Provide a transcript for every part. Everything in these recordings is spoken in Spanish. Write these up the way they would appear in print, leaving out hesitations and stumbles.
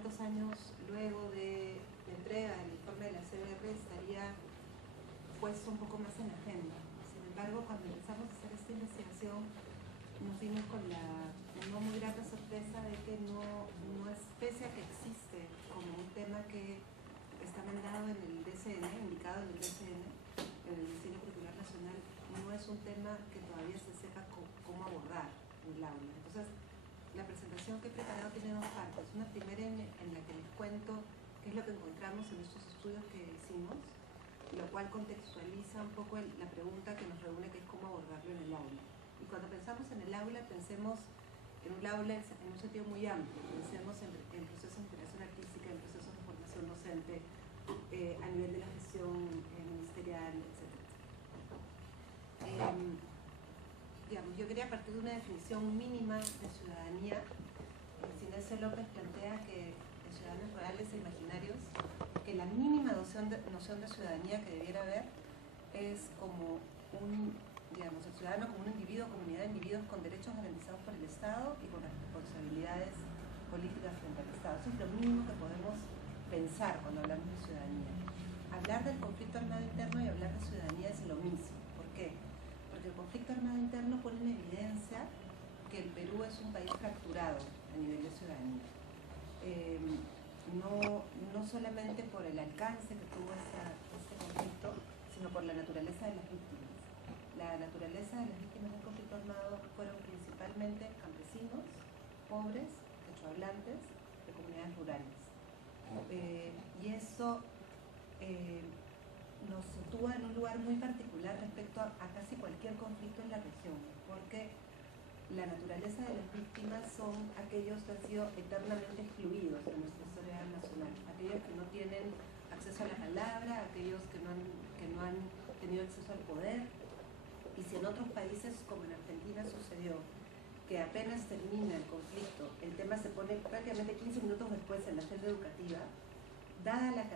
cuántos años luego de la entrega del informe de la CBR estaría puesto un poco más en la agenda. Sin embargo, cuando empezamos a hacer esta investigación, nos dimos con la no muy grata sorpresa de que no es, pese a que existe como un tema que está mandado en el DCN, indicado en el DCN, en el Destino Curricular Nacional, no es un tema que todavía se sepa cómo abordar en el aula. Entonces, la presentación que he preparado tiene dos partes. Una primera en la que les cuento qué es lo que encontramos en estos estudios que hicimos, lo cual contextualiza un poco la pregunta que nos reúne, que es cómo abordarlo en el aula. Y cuando pensamos en el aula, pensemos en un aula en un sentido muy amplio. Pensemos en procesos de integración artística, en procesos de formación docente, a nivel de la gestión ministerial, etc. Digamos, yo quería partir de una definición mínima de ciudadanía. Inés C. López plantea que en Ciudadanos Reales e Imaginarios, que la mínima noción de ciudadanía que debiera haber es como digamos, el ciudadano como un individuo, comunidad de individuos con derechos garantizados por el Estado y con las responsabilidades políticas frente al Estado. Eso es lo mínimo que podemos pensar cuando hablamos de ciudadanía. Hablar del conflicto armado interno y hablar de ciudadanía es lo mismo. ¿Por qué? Porque el conflicto armado interno pone en evidencia que el Perú es un país fracturado a nivel de ciudadanía. No solamente por el alcance que tuvo este conflicto, sino por la naturaleza de las víctimas. La naturaleza de las víctimas del conflicto armado fueron principalmente campesinos, pobres, quechohablantes, de comunidades rurales. Y eso nos sitúa en un lugar muy particular respecto a casi cualquier conflicto en la región, porque la naturaleza de las víctimas son aquellos que han sido eternamente excluidos de nuestra historia nacional, aquellos que no tienen acceso a la palabra, aquellos que no han tenido acceso al poder. Y si en otros países, como en Argentina sucedió, que apenas termina el conflicto, el tema se pone prácticamente 15 minutos después en la agenda educativa, dadas las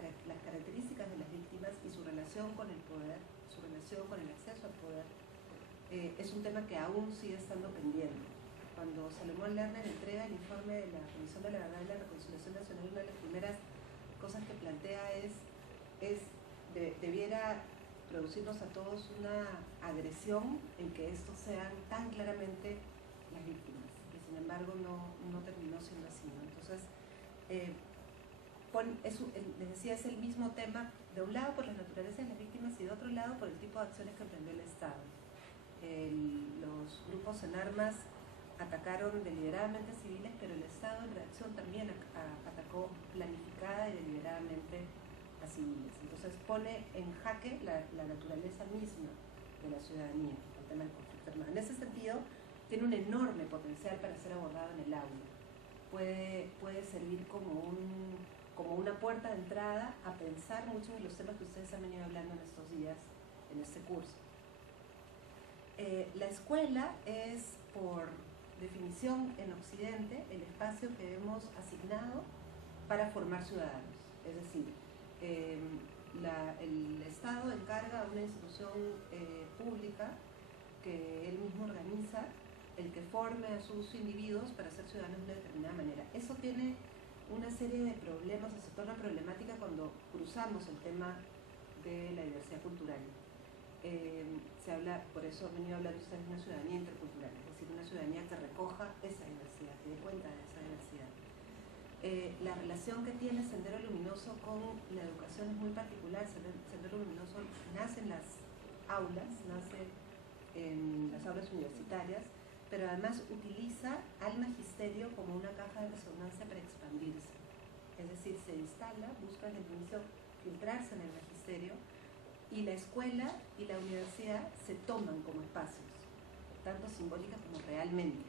características de las víctimas y su relación con el poder, su relación con el acceso al poder, es un tema que aún sigue estando pendiente. Cuando Salomón Lerner entrega el informe de la Comisión de la Verdad y la Reconciliación Nacional, una de las primeras cosas que plantea debiera producirnos a todos una agresión en que estos sean tan claramente las víctimas, y sin embargo no terminó siendo así, ¿no? Entonces, les decía, es el mismo tema, de un lado por la naturaleza de las víctimas y de otro lado por el tipo de acciones que emprendió el Estado. Los grupos en armas atacaron deliberadamente a civiles, pero el Estado en reacción también atacó planificada y deliberadamente a civiles. Entonces pone en jaque la naturaleza misma de la ciudadanía, el tema del conflicto armado. En ese sentido, tiene un enorme potencial para ser abordado en el aula. Puede servir como una puerta de entrada a pensar muchos de los temas que ustedes han venido hablando en estos días, en este curso. La escuela es, por definición en Occidente, el espacio que hemos asignado para formar ciudadanos. Es decir, el Estado encarga a una institución pública que él mismo organiza el que forme a sus individuos para ser ciudadanos de una determinada manera. Eso tiene una serie de problemas, es toda una problemática cuando cruzamos el tema de la diversidad cultural. Se habla, por eso han venido a hablar ustedes de una ciudadanía intercultural, es decir, una ciudadanía que recoja esa diversidad, que dé cuenta de esa diversidad. La relación que tiene Sendero Luminoso con la educación es muy particular. Sendero Luminoso nace en las aulas, nace en las aulas universitarias, pero además utiliza al magisterio como una caja de resonancia para expandirse. Es decir, se instala, busca desde el inicio filtrarse en el magisterio, y la escuela y la universidad se toman como espacios, tanto simbólica como realmente.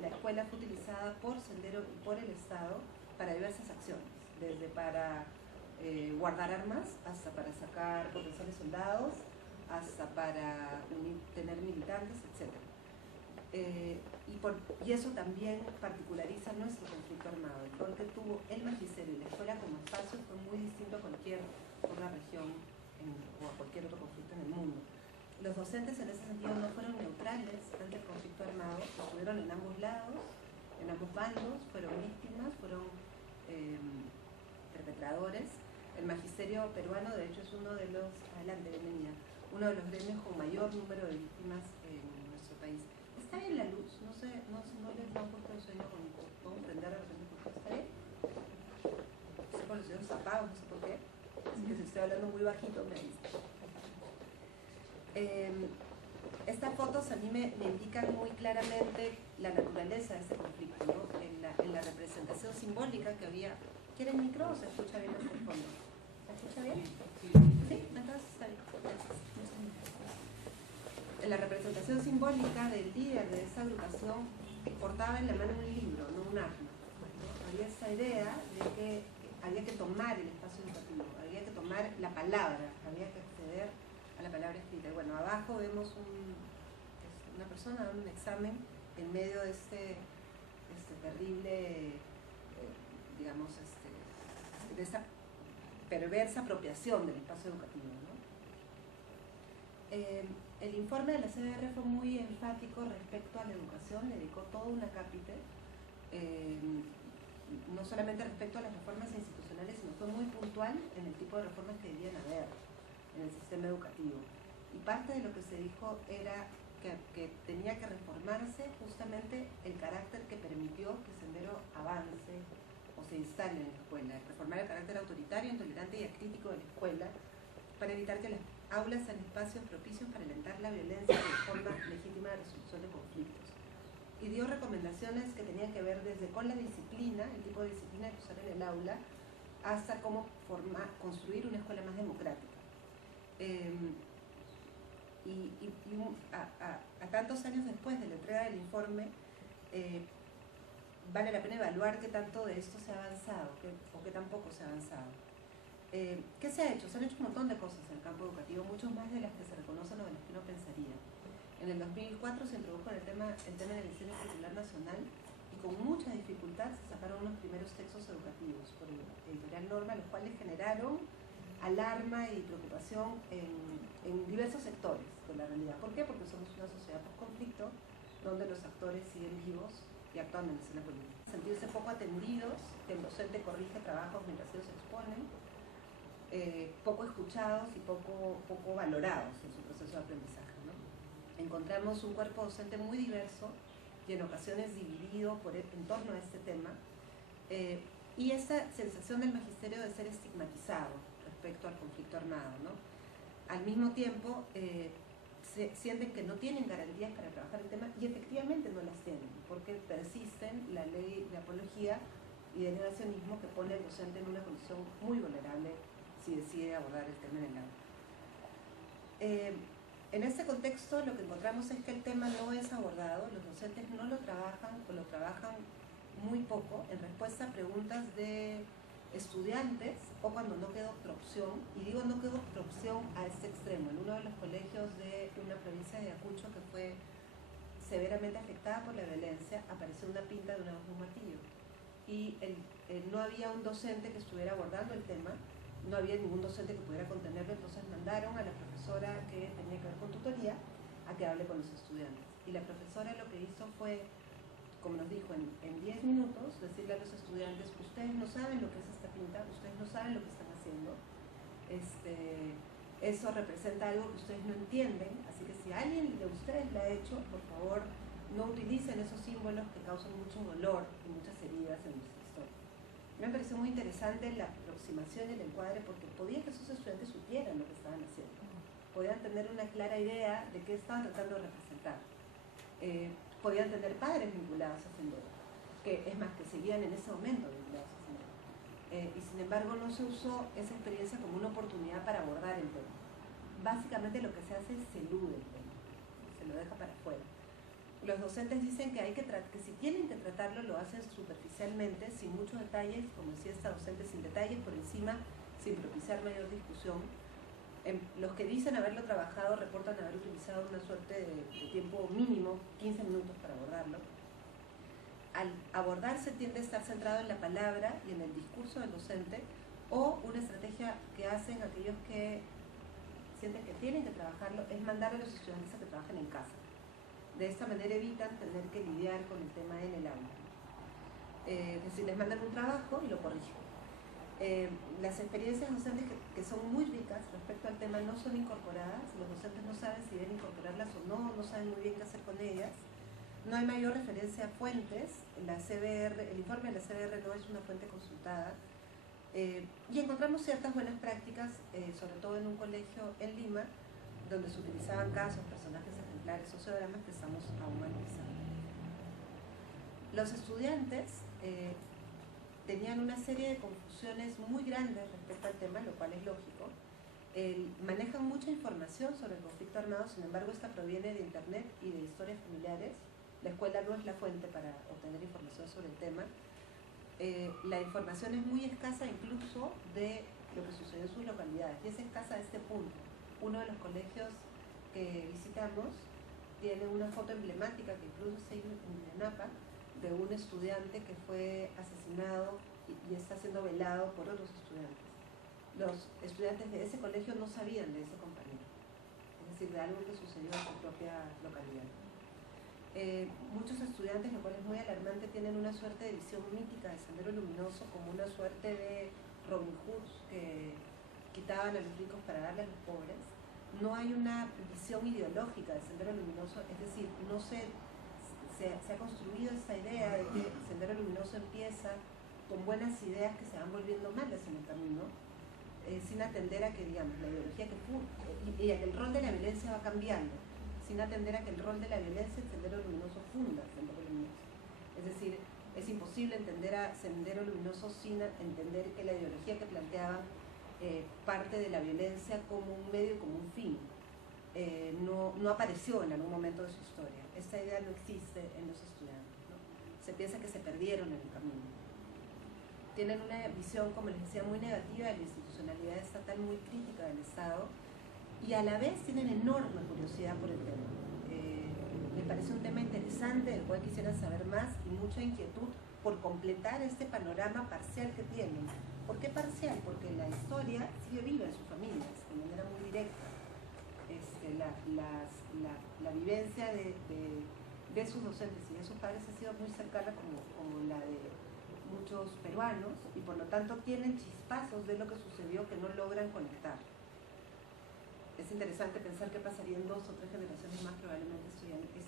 La escuela fue utilizada por Sendero y por el Estado para diversas acciones, desde para guardar armas, hasta para sacar potenciales soldados, hasta para tener militantes, etc. Y eso también particulariza nuestro conflicto armado. El rol que tuvo el magisterio y la escuela como espacio fue muy distinto a cualquier otra región o a cualquier otro conflicto en el mundo. Los docentes en ese sentido no fueron neutrales ante el conflicto armado, estuvieron en ambos lados en ambos bandos, fueron víctimas, fueron perpetradores. El magisterio peruano, de hecho, es uno de los, adelante, bienvenida, uno de los gremios con mayor número de víctimas en nuestro país. ¿Está bien la luz? No sé, no les da un poco de sueño con cómo prender de repente, porque está bien. No sé por los dedos tapados, no sé por qué. Así que si estoy hablando muy bajito, me avisa. Estas fotos a mí me indican muy claramente la naturaleza de este conflicto, ¿no? En la representación simbólica que había. ¿Quiere el micro o se escucha bien desde el fondo? ¿Se escucha bien? Sí, entonces está bien. En la representación simbólica del líder de esa agrupación portaba en la mano un libro, no un arma, ¿no? Había esa idea de que había que tomar el espacio educativo, había que tomar la palabra, había que acceder a la palabra escrita. Y bueno, abajo vemos una persona dando un examen en medio de este terrible, digamos, de esa perversa apropiación del espacio educativo, ¿no? El informe de la CBR fue muy enfático respecto a la educación, le dedicó todo un acápite, no solamente respecto a las reformas institucionales, sino fue muy puntual en el tipo de reformas que debían haber en el sistema educativo. Y parte de lo que se dijo era que tenía que reformarse justamente el carácter que permitió que Sendero avance o se instale en la escuela, reformar el carácter autoritario, intolerante y acrítico de la escuela para evitar que las aulas sean espacios propicios para alentar la violencia y la forma legítima de resolución de conflictos. Y dio recomendaciones que tenían que ver desde con la disciplina, el tipo de disciplina que usar en el aula, hasta cómo construir una escuela más democrática. A tantos años después de la entrega del informe, vale la pena evaluar qué tanto de esto se ha avanzado o qué tampoco se ha avanzado. ¿Qué se ha hecho? Se han hecho un montón de cosas en el campo educativo, muchas más de las que se reconocen o de las que uno pensaría. En el 2004 se introdujo el tema de la edición curricular nacional y con mucha dificultad se sacaron unos primeros textos educativos por el editorial Norma, los cuales generaron alarma y preocupación en diversos sectores de la realidad. ¿Por qué? Porque somos una sociedad post-conflicto donde los actores siguen vivos y actuando en la escena política. Sentirse poco atendidos, que el docente corrige trabajos mientras ellos se exponen, poco escuchados y poco valorados en su proceso de aprendizaje, ¿no? Encontramos un cuerpo docente muy diverso y en ocasiones dividido en torno a este tema, y esta sensación del magisterio de ser estigmatizado respecto al conflicto armado, ¿no? Al mismo tiempo, sienten que no tienen garantías para trabajar el tema y efectivamente no las tienen, porque persisten la ley de apología y de negacionismo que pone al docente en una condición muy vulnerable si decide abordar el tema en el aula. En este contexto lo que encontramos es que el tema no es abordado, los docentes no lo trabajan o lo trabajan muy poco en respuesta a preguntas de estudiantes o cuando no queda otra opción, y digo no queda otra opción a este extremo. En uno de los colegios de una provincia de Ayacucho que fue severamente afectada por la violencia, apareció una pinta de un martillo y no había un docente que estuviera abordando el tema, no había ningún docente que pudiera contenerlo, entonces mandaron a la profesora que tenía que ver con tutoría a que hable con los estudiantes, y la profesora lo que hizo fue, como nos dijo, en 10 minutos decirle a los estudiantes: ustedes no saben lo que es esta pinta, ustedes no saben lo que están haciendo, eso representa algo que ustedes no entienden, así que si alguien de ustedes la ha hecho, por favor no utilicen esos símbolos que causan mucho dolor y muchas heridas en nuestra historia. Me pareció muy interesante la aproximación y el encuadre, porque podía que esos estudiantes supieran lo que estaban haciendo, podían tener una clara idea de qué estaban tratando de representar. Podían tener padres vinculados a Sendero, que es más, que seguían en ese momento vinculados a Sendero. Y sin embargo no se usó esa experiencia como una oportunidad para abordar el tema. Básicamente lo que se hace es se elude el tema, se lo deja para afuera. Los docentes dicen que si tienen que tratarlo, lo hacen superficialmente, sin muchos detalles, como decía esta docente, sin detalles por encima, sin propiciar mayor discusión. Los que dicen haberlo trabajado reportan haber utilizado una suerte de tiempo mínimo, 15 minutos para abordarlo. Al abordarse tiende a estar centrado en la palabra y en el discurso del docente, o una estrategia que hacen aquellos que sienten que tienen que trabajarlo es mandar a los estudiantes a que trabajen en casa. De esta manera evitan tener que lidiar con el tema en el aula. Es decir, les mandan un trabajo y lo corrigen. Las experiencias docentes que son muy ricas respecto al tema no son incorporadas, los docentes no saben si deben incorporarlas o no, no saben muy bien qué hacer con ellas. No hay mayor referencia a fuentes, la CBR, el informe de la CBR no es una fuente consultada, y encontramos ciertas buenas prácticas, sobre todo en un colegio en Lima, donde se utilizaban casos, personajes ejemplares, sociodramas que estamos aún analizando. Los estudiantes tenían una serie de confusiones muy grandes respecto al tema, lo cual es lógico. Manejan mucha información sobre el conflicto armado, sin embargo esta proviene de internet y de historias familiares. La escuela no es la fuente para obtener información sobre el tema. La información es muy escasa incluso de lo que sucedió en sus localidades, y es escasa a este punto. Uno de los colegios que visitamos tiene una foto emblemática que incluso está en Napa, de un estudiante que fue asesinado y está siendo velado por otros estudiantes. Los estudiantes de ese colegio no sabían de ese compañero, es decir, de algo que sucedió en su propia localidad. Muchos estudiantes, lo cual es muy alarmante, tienen una suerte de visión mítica de Sendero Luminoso como una suerte de Robin Hoods que quitaban a los ricos para darle a los pobres. No hay una visión ideológica de Sendero Luminoso, es decir, no se ha construido esta idea de que Sendero Luminoso empieza con buenas ideas que se van volviendo malas en el camino, sin atender a que, digamos, la ideología que fue, y a que el rol de la violencia va cambiando, sin atender a que el rol de la violencia el Sendero Luminoso funda Sendero Luminoso. Es decir, es imposible entender a Sendero Luminoso sin entender que la ideología que planteaba parte de la violencia como un medio, como un fin. No apareció en algún momento de su historia. Esta idea no existe en los estudiantes, ¿no? Se piensa que se perdieron en el camino. Tienen una visión, como les decía, muy negativa de la institucionalidad estatal, muy crítica del Estado, y a la vez tienen enorme curiosidad por el tema. Me parece un tema interesante, del cual quisieran saber más, y mucha inquietud por completar este panorama parcial que tienen. ¿Por qué parcial? Porque la historia sigue viva en sus familias, de manera muy directa. La vivencia de sus docentes y de sus padres ha sido muy cercana como la de muchos peruanos, y por lo tanto tienen chispazos de lo que sucedió que no logran conectar. Es interesante pensar qué pasaría en 2 o 3 generaciones más, probablemente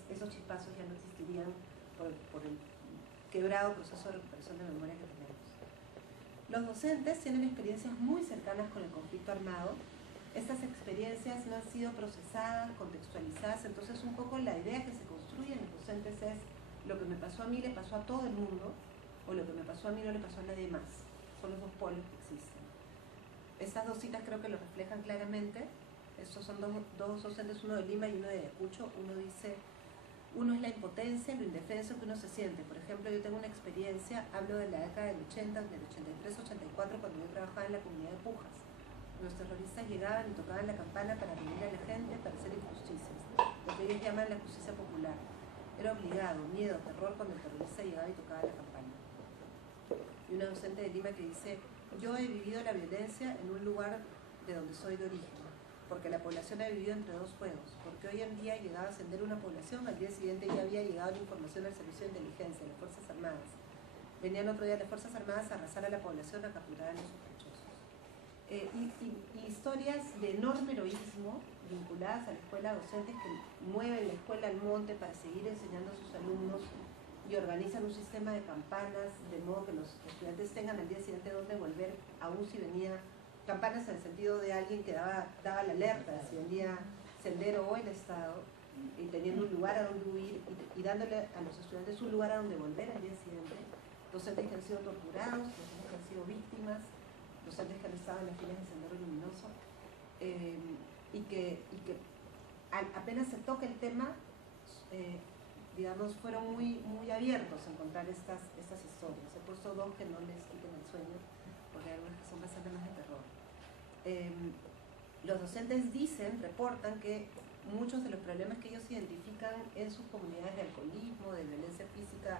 esos chispazos ya no existirían por el quebrado proceso de recuperación de memoria que tenemos. Los docentes tienen experiencias muy cercanas con el conflicto armado. Estas experiencias no han sido procesadas, contextualizadas, entonces un poco la idea que se construye en los docentes es lo que me pasó a mí le pasó a todo el mundo, o lo que me pasó a mí no le pasó a nadie más. Son los 2 polos que existen. Estas 2 citas creo que lo reflejan claramente. Estos son dos docentes, uno de Lima y uno de Ayacucho. Uno dice, uno es la impotencia, lo indefenso que uno se siente. Por ejemplo, yo tengo una experiencia, hablo de la década del 80, del 83-84, cuando yo trabajaba en la comunidad de Pujas. Los terroristas llegaban y tocaban la campana para reunir a la gente para hacer injusticias, lo que ellos llaman la justicia popular. Era obligado, miedo, terror cuando el terrorista llegaba y tocaba la campana. Y una docente de Lima que dice, yo he vivido la violencia en un lugar de donde soy de origen, porque la población ha vivido entre 2 fuegos, porque hoy en día llegaba a ascender una población, al día siguiente ya había llegado la información al servicio de inteligencia, las Fuerzas Armadas. Venían otro día las Fuerzas Armadas a arrasar a la población, a capturar a los sospechosos. Y historias de enorme heroísmo vinculadas a la escuela, docentes que mueven la escuela al monte para seguir enseñando a sus alumnos y organizan un sistema de campanas de modo que los estudiantes tengan al día siguiente donde volver, aún si venía campanas en el sentido de alguien que daba la alerta si venía Sendero o el Estado, y teniendo un lugar a donde huir y dándole a los estudiantes un lugar a donde volver al día siguiente. Docentes que han sido torturados, docentes que han sido víctimas, docentes que han estado en las filas de Sendero Luminoso, y que apenas se toca el tema, digamos, fueron muy abiertos a encontrar estas historias. He puesto 2 que no les quiten el sueño, porque hay algunas que son bastante más de terror. Los docentes reportan que muchos de los problemas que ellos identifican en sus comunidades de alcoholismo, de violencia física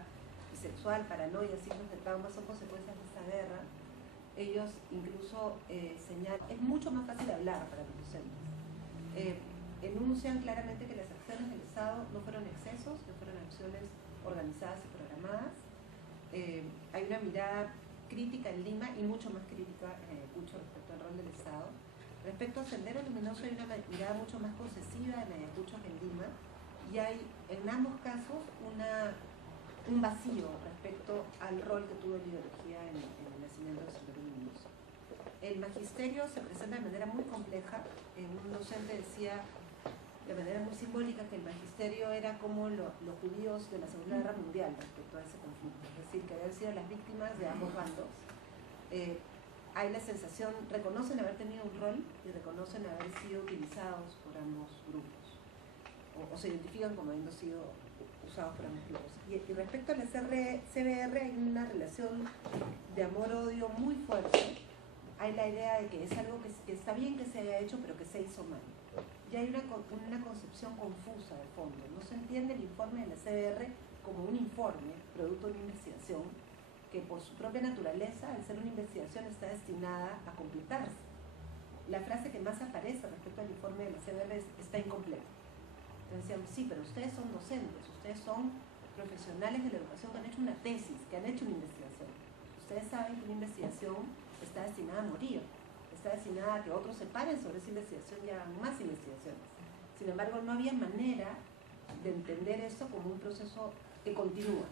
y sexual, paranoia, signos de trauma, son consecuencias de esta guerra. Ellos incluso señalan, es mucho más fácil hablar para los docentes. Enuncian claramente que las acciones del Estado no fueron excesos, que fueron acciones organizadas y programadas, hay una mirada crítica en Lima y mucho más crítica en Ayacucho respecto al rol del Estado. Respecto a Sendero Luminoso hay una mirada mucho más concesiva en Ayacucho que en Lima, y hay en ambos casos un vacío respecto al rol que tuvo la ideología en el nacimiento del Sendero Luminoso. El magisterio se presenta de manera muy compleja. Un docente decía de manera muy simbólica que el magisterio era como los judíos de la Segunda Guerra Mundial respecto a ese conflicto, es decir, que habían sido las víctimas de ambos bandos. Hay la sensación, reconocen haber tenido un rol y reconocen haber sido utilizados por ambos grupos, o se identifican como habiendo sido usados por ambos grupos. Y respecto a la CBR hay una relación de amor-odio muy fuerte. Hay la idea de que es algo que está bien que se haya hecho, pero que se hizo mal. Y hay una concepción confusa de fondo. No se entiende el informe de la CBR como un informe, producto de una investigación, que por su propia naturaleza, al ser una investigación, está destinada a completarse. La frase que más aparece respecto al informe de la CBR es está incompleto. Entonces decíamos, sí, pero ustedes son docentes, ustedes son profesionales de la educación que han hecho una tesis, que han hecho una investigación. Ustedes saben que una investigación está destinada a morir, está destinada a que otros se paren sobre esa investigación y hagan más investigaciones. Sin embargo, no había manera de entender eso como un proceso que continúa.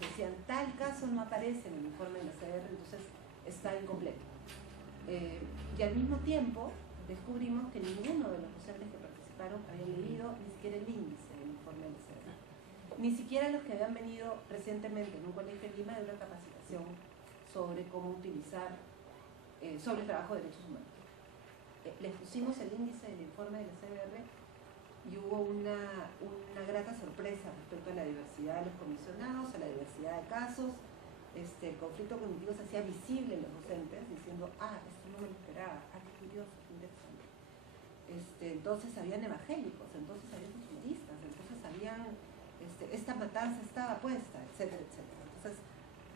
Decían, tal caso no aparece en el informe de la CBR, entonces está incompleto. Y al mismo tiempo descubrimos que ninguno de los docentes que participaron había leído ni siquiera el índice del informe de la CBR. Ni siquiera los que habían venido recientemente en un colegio de Lima de una capacitación sobre cómo utilizar, sobre el trabajo de derechos humanos. Les pusimos el índice del informe de la CBR y hubo una grata sorpresa respecto a la diversidad de los comisionados, a la diversidad de casos. El conflicto cognitivo se hacía visible en los docentes, diciendo, esto no me lo esperaba, qué curioso, qué interesante. Entonces habían evangélicos, entonces habían futuristas, entonces habían, esta matanza estaba puesta, etcétera, etcétera. Entonces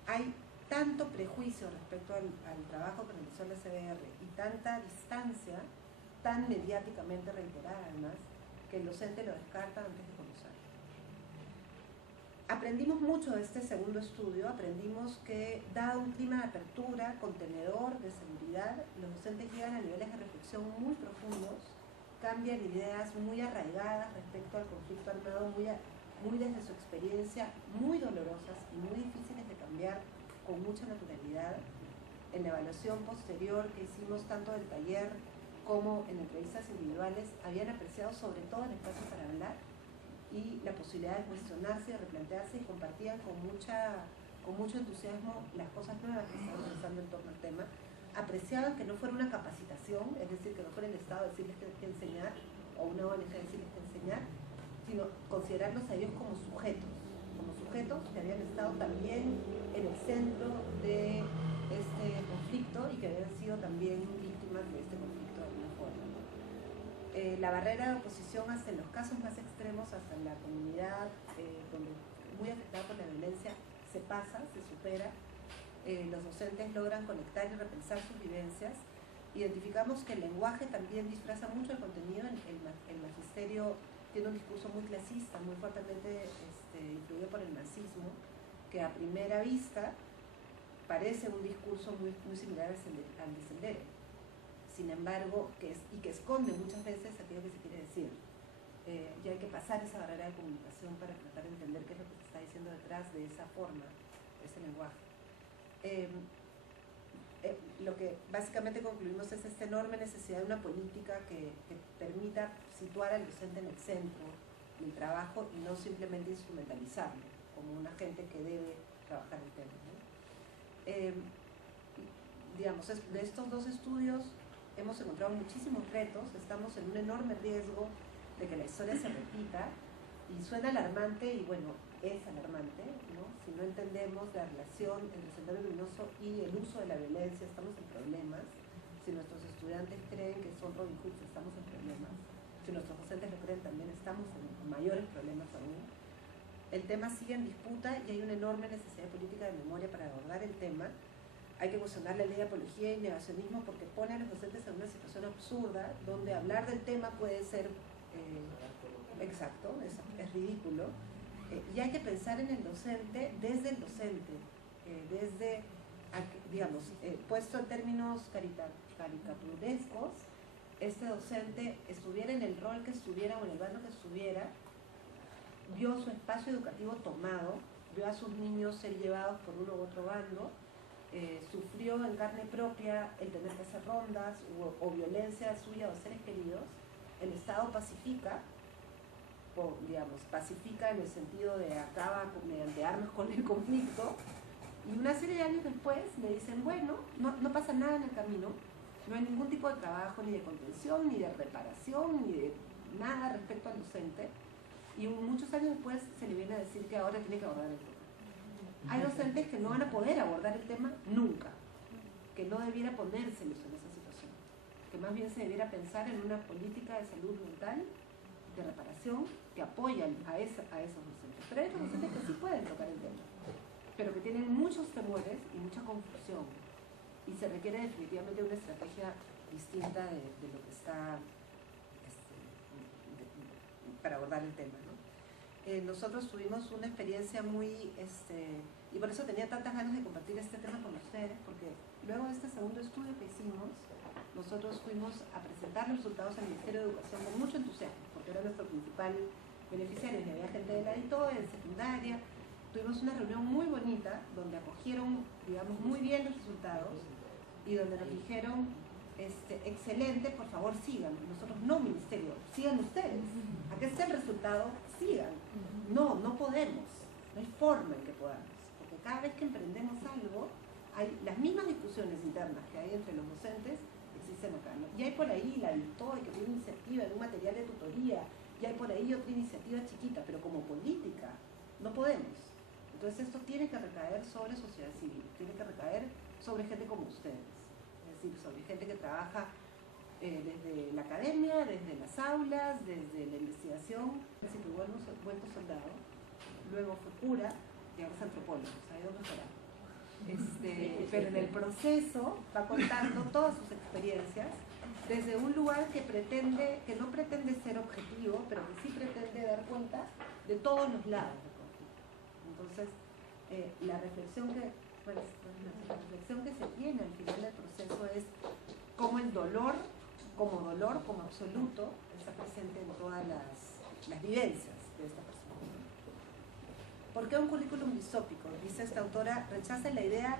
hay tanto prejuicio respecto al trabajo que realizó la CBR y tanta distancia, tan mediáticamente reiterada además, que el docente lo descarta antes de conocerlo. Aprendimos mucho de este segundo estudio. Aprendimos que, dado un clima de apertura, contenedor, de seguridad, los docentes llegan a niveles de reflexión muy profundos, cambian ideas muy arraigadas respecto al conflicto armado, muy desde su experiencia, muy dolorosas y muy difíciles de cambiar con mucha naturalidad. En la evaluación posterior que hicimos tanto del taller como en entrevistas individuales, habían apreciado sobre todo el espacio para hablar y la posibilidad de cuestionarse, de replantearse, y compartían con mucho entusiasmo las cosas nuevas que estaban pensando en torno al tema. Apreciaban que no fuera una capacitación, es decir, que no fuera el Estado decirles qué enseñar o una ONG decirles qué enseñar, sino considerarlos a ellos como sujetos que habían estado también en el centro de este conflicto y que habían sido también víctimas de este conflicto de alguna forma. La barrera de oposición hasta en los casos más extremos, hasta en la comunidad donde muy afectada por la violencia, se pasa, se supera. Los docentes logran conectar y repensar sus vivencias. Identificamos que el lenguaje también disfraza mucho el contenido. El magisterio tiene un discurso muy clasista, muy fuertemente influido por el marxismo, que a primera vista parece un discurso muy similar al de Sendero. Sin embargo, que esconde muchas veces aquello que se quiere decir. Y hay que pasar esa barrera de comunicación para tratar de entender qué es lo que se está diciendo detrás de esa forma, de ese lenguaje. Lo que básicamente concluimos es esta enorme necesidad de una política que permita situar al docente en el centro del trabajo y no simplemente instrumentalizarlo como un agente que debe trabajar el tema, ¿no? Digamos, de estos dos estudios hemos encontrado muchísimos retos. Estamos en un enorme riesgo de que la historia se repita, y suena alarmante, y bueno, es alarmante, ¿no? Si no entendemos la relación entre el Sendero Luminoso y el uso de la violencia, estamos en problemas. Si nuestros estudiantes creen que son Robin Hoods, estamos en problemas. Si nuestros docentes lo creen, también estamos en mayores problemas aún. El tema sigue en disputa y hay una enorme necesidad política de memoria para abordar el tema. Hay que cuestionar la ley de apología y negacionismo, porque pone a los docentes en una situación absurda donde hablar del tema puede ser exacto, es ridículo. Y hay que pensar en el docente desde el docente, desde, digamos, puesto en términos caricaturescos, este docente estuviera en el rol que estuviera o en el bando que estuviera, vio su espacio educativo tomado, vio a sus niños ser llevados por uno u otro bando, sufrió en carne propia el tener que hacer rondas o violencia suya o seres queridos. El Estado pacifica, digamos, pacifica en el sentido de acaba mediante armas con el conflicto, y una serie de años después me dicen, bueno, no pasa nada en el camino, no hay ningún tipo de trabajo ni de contención, ni de reparación, ni de nada respecto al docente, y muchos años después se le viene a decir que ahora tiene que abordar el tema. Hay docentes que no van a poder abordar el tema nunca, que no debiera ponérselos en esa situación, que más bien se debiera pensar en una política de salud mental, de reparación, que apoyan a esos docentes. Pero hay otros docentes que sí pueden tocar el tema, pero que tienen muchos temores y mucha confusión, y se requiere definitivamente una estrategia distinta de lo que está para abordar el tema, ¿no? Nosotros tuvimos una experiencia muy, y por eso tenía tantas ganas de compartir este tema con ustedes, porque luego de este segundo estudio que hicimos, nosotros fuimos a presentar los resultados al Ministerio de Educación con mucho entusiasmo, porque era nuestro principal beneficiario, y había gente de la EITO, de secundaria. Tuvimos una reunión muy bonita, donde acogieron, digamos, muy bien los resultados, y donde nos dijeron, excelente, por favor sigan. Nosotros, no, ministerio, sigan ustedes. Acá está el resultado, sigan. No podemos, no hay forma en que podamos, porque cada vez que emprendemos algo, hay las mismas discusiones internas que hay entre los docentes, existen acá, ¿no? Y hay por ahí la Victoria, que tiene iniciativa de un material de tutoría, y hay por ahí otra iniciativa chiquita, pero como política, no podemos. Entonces esto tiene que recaer sobre sociedad civil, tiene que recaer sobre gente como ustedes, es decir, sobre gente que trabaja desde la academia, desde las aulas, desde la investigación. Se tuvo vuelto soldado, luego fue cura y ahora es antropólogo, ha ido mejorando. Pero en el proceso va contando todas sus experiencias desde un lugar que no pretende ser objetivo, pero que sí pretende dar cuenta de todos los lados del conflicto. Entonces, la reflexión que se tiene al final del proceso es cómo el dolor, como absoluto, está presente en todas las vivencias de esta persona. ¿Por qué un currículum distópico? Dice esta autora, rechaza la idea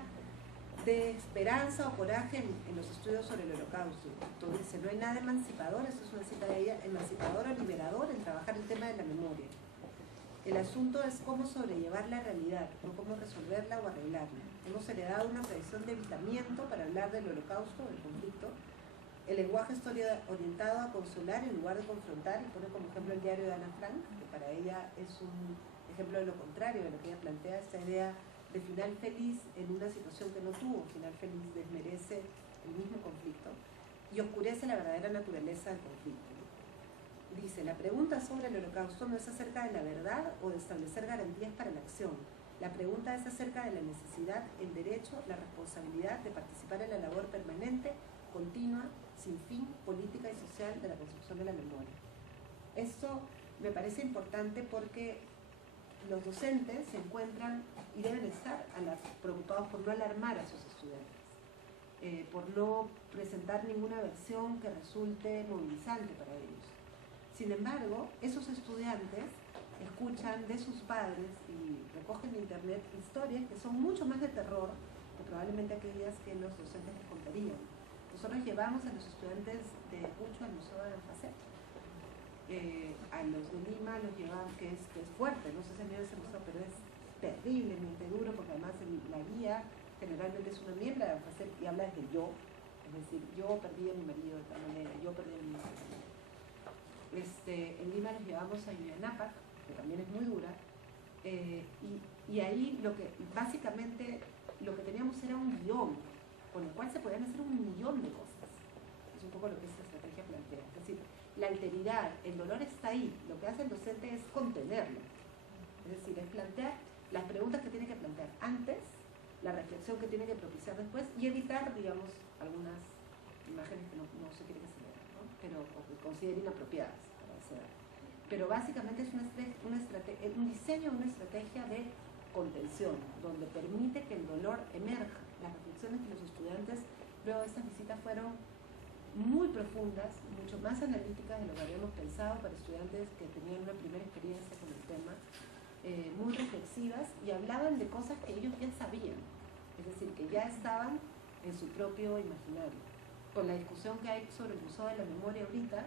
de esperanza o coraje en los estudios sobre el Holocausto. Entonces dice, no hay nada emancipador, esto es una cita de ella, emancipador o liberador en trabajar el tema de la memoria. El asunto es cómo sobrellevar la realidad, no cómo resolverla o arreglarla. Hemos heredado una tradición de evitamiento para hablar del Holocausto, del conflicto. El lenguaje está orientado a consolar en lugar de confrontar, y pone como ejemplo el diario de Ana Frank, que para ella es un ejemplo de lo contrario, de lo que ella plantea, esta idea de final feliz en una situación que no tuvo. Final feliz desmerece el mismo conflicto y oscurece la verdadera naturaleza del conflicto. Dice, la pregunta sobre el Holocausto no es acerca de la verdad o de establecer garantías para la acción. La pregunta es acerca de la necesidad, el derecho, la responsabilidad de participar en la labor permanente, continua, sin fin, política y social de la construcción de la memoria. Esto me parece importante porque los docentes se encuentran y deben estar preocupados por no alarmar a sus estudiantes, por no presentar ninguna versión que resulte movilizante para ellos. Sin embargo, esos estudiantes escuchan de sus padres y recogen de internet historias que son mucho más de terror que probablemente aquellas que los docentes les contarían. Nosotros llevamos a los estudiantes de Pucho al Museo de Anfacet. A los de Lima los llevamos, que es fuerte, no sé si han ido a ese museo, pero es terriblemente duro, porque además la guía generalmente es una miembro de Anfacet y habla desde yo, es decir, yo perdí a mi marido de tal manera, yo perdí a mi hijo de tal manera. En Lima los llevamos a Yuyanapac, que también es muy dura, y ahí básicamente lo que teníamos era un guión, con el cual se podían hacer un millón de cosas. Es un poco lo que esta estrategia plantea. Es decir, la alteridad, el dolor está ahí, lo que hace el docente es contenerlo. Es decir, es plantear las preguntas que tiene que plantear antes, la reflexión que tiene que propiciar después, y evitar, digamos, algunas imágenes que no se quiere que se vean, ¿no? O que considere inapropiadas para esa edad. Pero básicamente es un diseño de una estrategia de contención, donde permite que el dolor emerja. Las reflexiones de los estudiantes luego de estas visitas fueron muy profundas, mucho más analíticas de lo que habíamos pensado para estudiantes que tenían una primera experiencia con el tema, muy reflexivas, y hablaban de cosas que ellos ya sabían, es decir, que ya estaban en su propio imaginario. Con la discusión que hay sobre el Museo de la Memoria ahorita,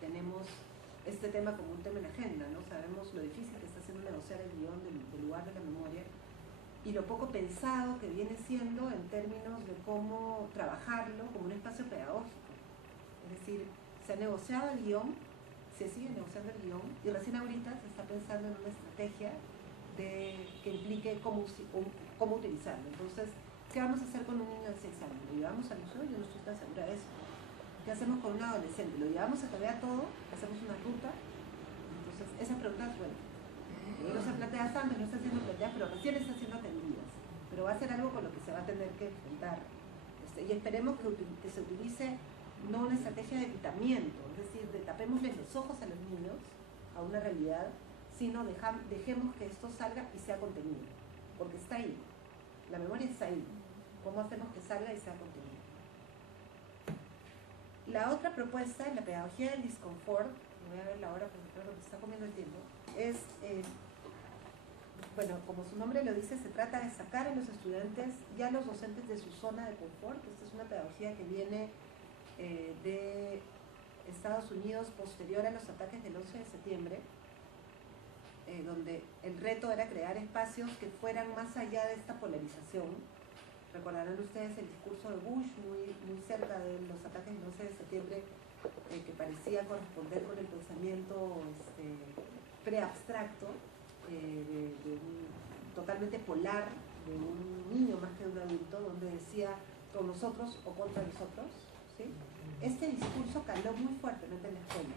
tenemos este tema como un tema en la agenda, ¿no? Sabemos lo difícil que está haciendo negociar el guión del lugar de la memoria y lo poco pensado que viene siendo en términos de cómo trabajarlo como un espacio pedagógico. Es decir, se ha negociado el guión, se sigue negociando el guión y recién ahorita se está pensando en una estrategia que implique cómo utilizarlo. Entonces, ¿qué vamos a hacer con un niño de 6 años? ¿Lo llevamos al museo? Yo no estoy tan segura de eso. ¿Qué hacemos con un adolescente? ¿Lo llevamos a que vea todo? ¿Hacemos una ruta? Entonces, esas preguntas, bueno, no se plantea tanto, no está siendo planteadas, pero recién está siendo atendidas. Pero va a ser algo con lo que se va a tener que enfrentar. Y esperemos que se utilice no una estrategia de evitamiento, es decir, de tapémosles los ojos a los niños, a una realidad, sino dejemos que esto salga y sea contenido. Porque está ahí. La memoria está ahí. ¿Cómo hacemos que salga y sea contenido? La otra propuesta, la pedagogía del disconfort, voy a ver la hora porque creo que me está comiendo el tiempo, es, bueno, como su nombre lo dice, se trata de sacar a los estudiantes y a los docentes de su zona de confort. Esta es una pedagogía que viene de Estados Unidos posterior a los ataques del 11 de septiembre, donde el reto era crear espacios que fueran más allá de esta polarización. Recordarán ustedes el discurso de Bush muy cerca de los ataques del 11 de septiembre, que parecía corresponder con el pensamiento preabstracto, totalmente polar de un niño más que de un adulto, donde decía con nosotros o contra nosotros, ¿sí? Este discurso caló muy fuertemente en la escuela.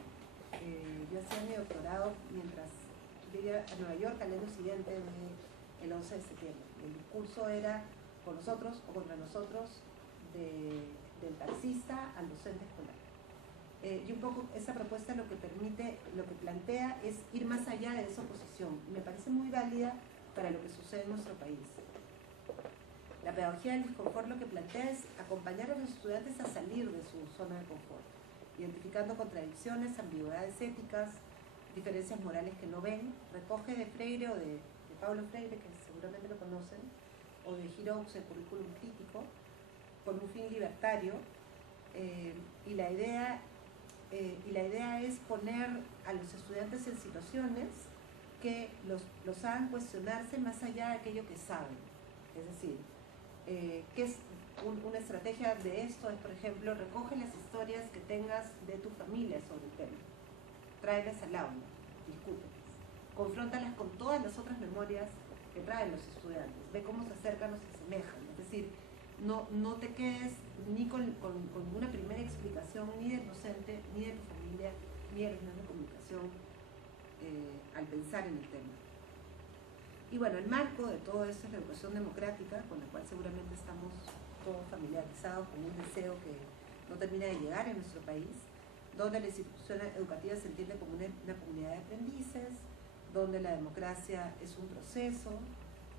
Yo hacía mi doctorado mientras vivía a Nueva York al año siguiente del 11 de septiembre. El discurso era con nosotros o contra nosotros, del taxista al docente escolar. Y un poco esa propuesta lo que plantea es ir más allá de esa oposición. Me parece muy válida para lo que sucede en nuestro país. La pedagogía del disconfort lo que plantea es acompañar a los estudiantes a salir de su zona de confort, identificando contradicciones, ambigüedades éticas, diferencias morales que no ven. Recoge de Freire o de Paulo Freire, que seguramente lo conocen, o de Giroux, el currículum crítico, con un fin libertario, y la idea es poner a los estudiantes en situaciones que los hagan cuestionarse más allá de aquello que saben. Es decir, ¿qué es una estrategia de esto? Es, por ejemplo, recoge las historias que tengas de tu familia sobre el tema, tráelas al aula, discútelas, confróntalas con todas las otras memorias que traen los estudiantes, ve cómo se acercan o se asemejan. Es decir, no te quedes ni con una primera explicación ni del docente, ni de tu familia, ni de los medios de comunicación al pensar en el tema. Y bueno, el marco de todo esto es la educación democrática, con la cual seguramente estamos todos familiarizados, con un deseo que no termina de llegar en nuestro país, donde la institución educativa se entiende como una comunidad de aprendices, donde la democracia es un proceso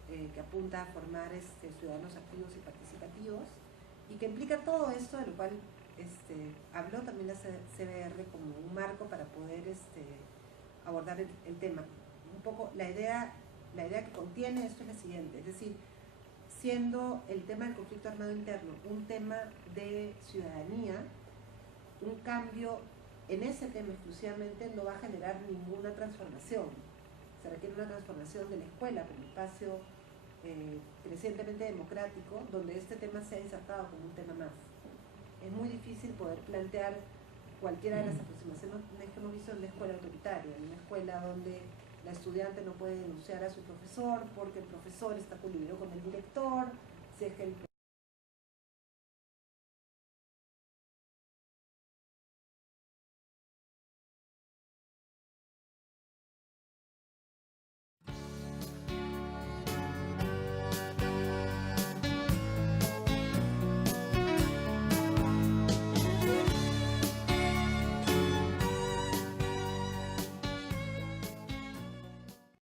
que apunta a formar ciudadanos activos y participativos, y que implica todo esto, de lo cual habló también la CBR como un marco para poder abordar el tema. Un poco la idea que contiene esto es la siguiente, es decir, siendo el tema del conflicto armado interno un tema de ciudadanía, un cambio en ese tema exclusivamente no va a generar ninguna transformación. Se requiere una transformación de la escuela como espacio crecientemente democrático, donde este tema sea insertado como un tema más. Es muy difícil poder plantear cualquiera de las aproximaciones que hemos visto en una escuela autoritaria, en una escuela donde la estudiante no puede denunciar a su profesor porque el profesor está coludido con el director, si es que el